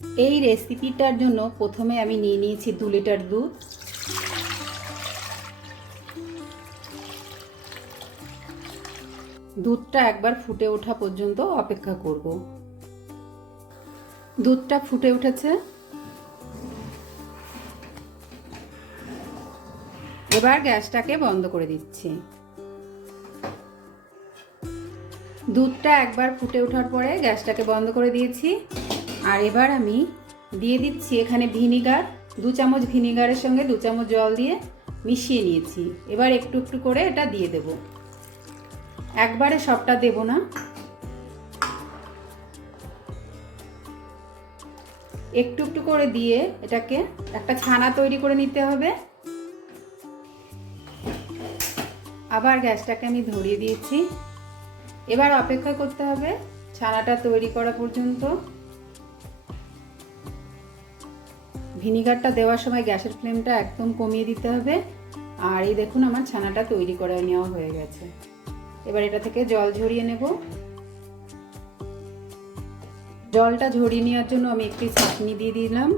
এই রেসিপিটার জন্য প্রথমে আমি নিয়ে নিয়েছি দু লিটার দুধ। দুধটা একবার ফুটে ওঠা পর্যন্ত অপেক্ষা করব। দুধটা ফুটে উঠেছে। এবার গ্যাসটাকে বন্ধ করে দিচ্ছি। দুধটা একবার ফুটে ওঠার পরে গ্যাসটাকে বন্ধ করে দিয়েছি। আর এবার আমি দিয়ে দিচ্ছি এখানে ভিনিগার, দু চামচ ভিনিগারের সঙ্গে দু চামচ জল দিয়ে মিশিয়ে নিয়েছি। এবার একটু একটু করে এটা দিয়ে দেব। একবারে সবটা দেব না। একটু একটু করে দিয়ে এটাকে একটা ছানা তৈরি করে নিতে হবে। আবার গ্যাসটাকে আমি ধরিয়ে দিয়েছি। এবার অপেক্ষা করতে হবে ছানাটা তৈরি করা পর্যন্ত। ভিনিগারটা দেওয়ার সময় গ্যাসের ফ্লেমটা একদম কমিয়ে দিতে হবে। আর এই দেখুন আমার ছানাটা তৈরি করে নেওয়া হয়ে গেছে। এবার এটা থেকে জল ঝরিয়ে নেব। জলটা ঝরিয়ে নেওয়ার জন্য আমি একটি ছাঁকনি দিয়ে দিলাম।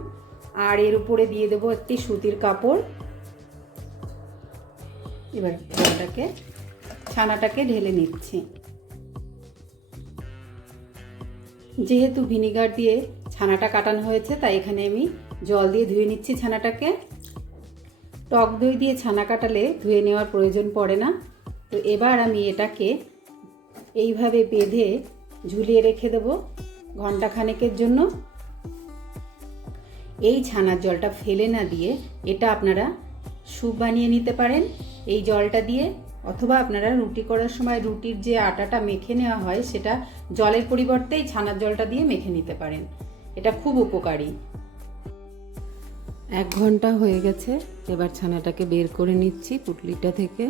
আর এর উপরে দিয়ে দেবো একটি সুতির কাপড়। এবার জলটাকে, ছানাটাকে ঢেলে নিচ্ছি। যেহেতু ভিনিগার দিয়ে ছানাটা কাটানো হয়েছে, তাই এখানে আমি জল দিয়ে ধুয়ে নিচ্ছি ছানাটাকে। টক দই দিয়ে ছানা কাটালে ধুয়ে নেওয়ার প্রয়োজন পড়ে না। তো এবার আমি এটাকে এইভাবে বেঁধে ঝুলিয়ে রেখে দেব ঘণ্টা খানেকের জন্য। এই ছানার জলটা ফেলে না দিয়ে এটা আপনারা স্যুপ বানিয়ে নিতে পারেন। এই জলটা দিয়ে অথবা আপনারা রুটি করার সময় রুটির যে আটাটা মেখে নেওয়া হয় সেটা জলের পরিবর্তে এই ছানার জলটা দিয়ে মেখে নিতে পারেন। এটা খুব উপকারী। এক ঘণ্টা হয়ে গেছে, এবার ছানাটাকে বের করে নিচ্ছি পুটলিটা থেকে।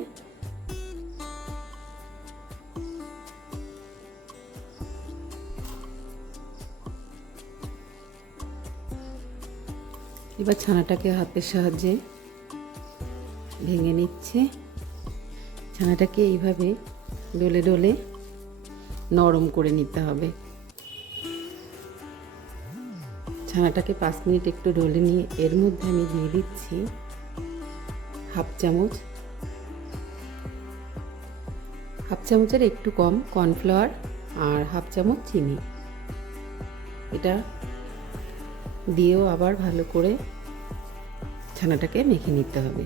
এবার ছানাটাকে হাতের সাহায্যে ভেঙে নিচ্ছে। ছানাটাকে এইভাবে ডলে ডলে নরম করে নিতে হবে। ছানাটাকে পাঁচ মিনিট একটু ডলে নিয়ে এর মধ্যে আমি দিয়ে দিচ্ছি হাফ চামচ। হাফ চামচের একটু কম কর্নফ্লাওয়ার আর হাফ চামচ চিনি। এটা দিয়েও আবার ভালো করে ছানাটাকে মেখে নিতে হবে।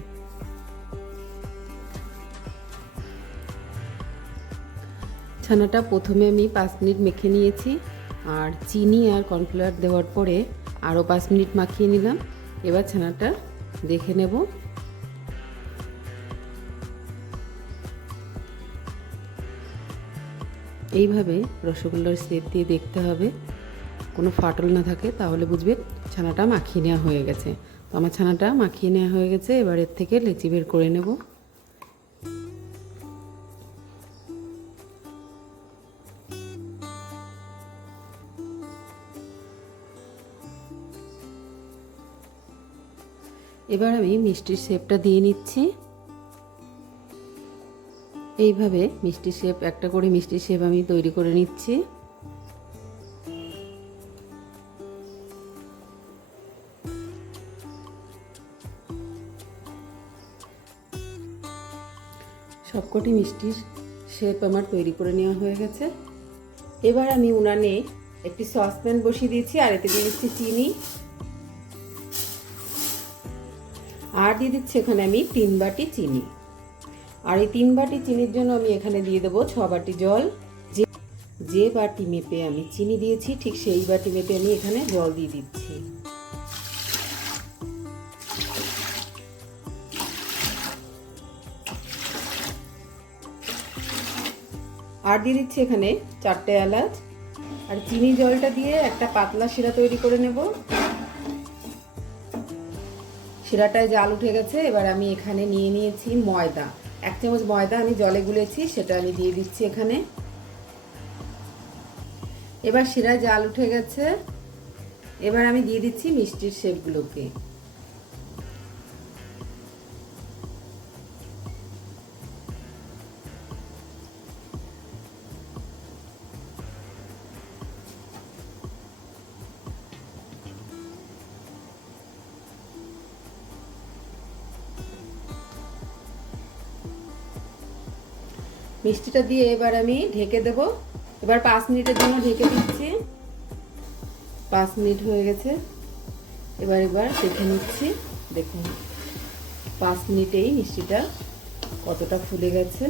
ছানাটা প্রথমে আমি পাঁচ মিনিট মেখে নিয়েছি। আর চিনি আর কর্নফ্লাওয়ার দেওয়ার পরে আরও পাঁচ মিনিট মাখিয়ে নিলাম। এবার ছানাটা দেখে নেব। এইভাবে রসগোল্লার সেপ দিয়ে দেখতে হবে। কোনো ফাটল না থাকে, তাহলে বুঝবেন ছানাটা মাখিয়ে নেওয়া হয়ে গেছে। তো আমার ছানাটা মাখিয়ে নেওয়া হয়ে গেছে, এবার এর থেকে লেচি বের করে নেব। এবার আমি মিষ্টির শেপটা দিয়ে নিচ্ছি। এইভাবে মিষ্টি শেপ, একটা করে মিষ্টির শেপ আমি তৈরি করে নিচ্ছি। সবকটি মিষ্টির শেপ আমার তৈরি করে নেওয়া হয়ে গেছে। এবার আমি উনানে একটি সসপ্যান বসিয়ে দিয়েছি, আর এতে দিয়ে দিচ্ছি চিনি। আর দিয়ে দিচ্ছি এখানে আমি তিন বাটি চিনি। আর এই তিন বাটি চিনির জন্য আমি এখানে দিয়ে দেবো ছ বাটি জল। যে যে বাটি মেপে আমি চিনি দিয়েছি, ঠিক সেই বাটি মেপে আমি এখানে জল দিয়ে দিচ্ছি। আর দিয়ে দিচ্ছি এখানে চারটে এলাচ। আর চিনি জলটা দিয়ে একটা পাতলা শিরা তৈরি করে নেব। শিরাটায় জাল উঠে গেছে এবার আমি এখানে নিয়ে নিয়েছি ময়দা। এক চামচ ময়দা আমি জলে গুলেছি, সেটা আমি দিয়ে দিচ্ছি এখানে। এবার শিরায় জাল উঠে গেছে এবার আমি দিয়ে দিচ্ছি মিষ্টির শেপগুলোকে মিষ্টিটা দিয়ে এবার আমি ঢেকে দেব। এবার পাঁচ মিনিটের জন্য ঢেকে দিচ্ছি। পাঁচ মিনিট হয়ে গেছে। এবার এবার দেখে নিচ্ছি। দেখুন, পাঁচ মিনিটেই মিষ্টিটা কতটা ফুলে গেছে।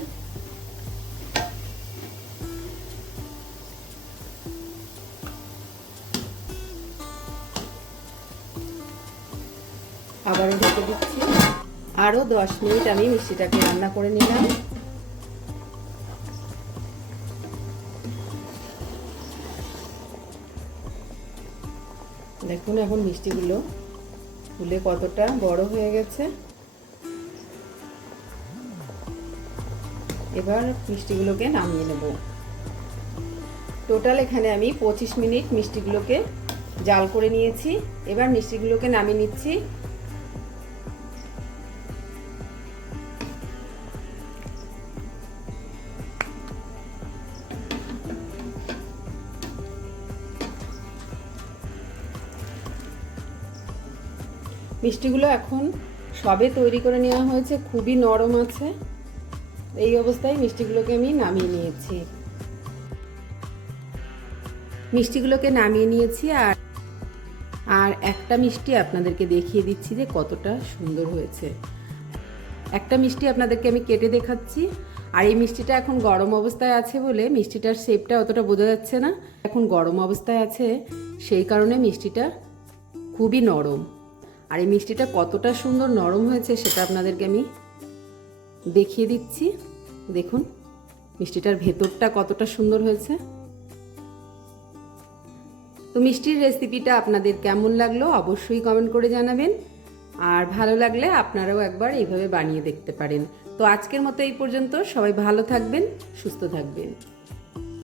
আবারও ঢেকে দিচ্ছি। আরও দশ মিনিট আমি মিষ্টিটাকে রান্না করে নিলাম। দেখুন এখন মিষ্টিগুলো। ফুলে কতটা বড় হয়ে গেছে। এবার মিষ্টিগুলোকে নামিয়ে নেব। টোটাল এখানে আমি পঁচিশ মিনিট মিষ্টিগুলোকে জাল করে নিয়েছি। এবার মিষ্টিগুলোকে নামিয়ে নিচ্ছি। মিষ্টিগুলো এখন সবে তৈরি করে নেওয়া হয়েছে, খুবই নরম আছে। এই অবস্থায় মিষ্টিগুলোকে আমি নামিয়ে নিয়েছি। মিষ্টিগুলোকে নামিয়ে নিয়েছি আর আর একটা মিষ্টি আপনাদেরকে দেখিয়ে দিচ্ছি যে কতটা সুন্দর হয়েছে। একটা মিষ্টি আপনাদেরকে আমি কেটে দেখাচ্ছি। আর এই মিষ্টিটা এখন গরম অবস্থায় আছে বলে মিষ্টিটার শেপটা অতটা বোঝা যাচ্ছে না। এখন গরম অবস্থায় আছে, সেই কারণে মিষ্টিটা খুবই নরম। আর এই মিষ্টিটা কতটা সুন্দর নরম হয়েছে সেটা আপনাদেরকে আমি দেখিয়ে দিচ্ছি। দেখুন, মিষ্টিটার ভেতরটা কতটা সুন্দর হয়েছে। তো মিষ্টির রেসিপিটা আপনাদের কেমন লাগল অবশ্যই কমেন্ট করে জানাবেন। আর ভালো লাগলে আপনারাও একবার এইভাবে বানিয়ে দেখতে পারেন। তো আজকের মতো এই পর্যন্ত সবাই ভালো থাকবেন, সুস্থ থাকবেন।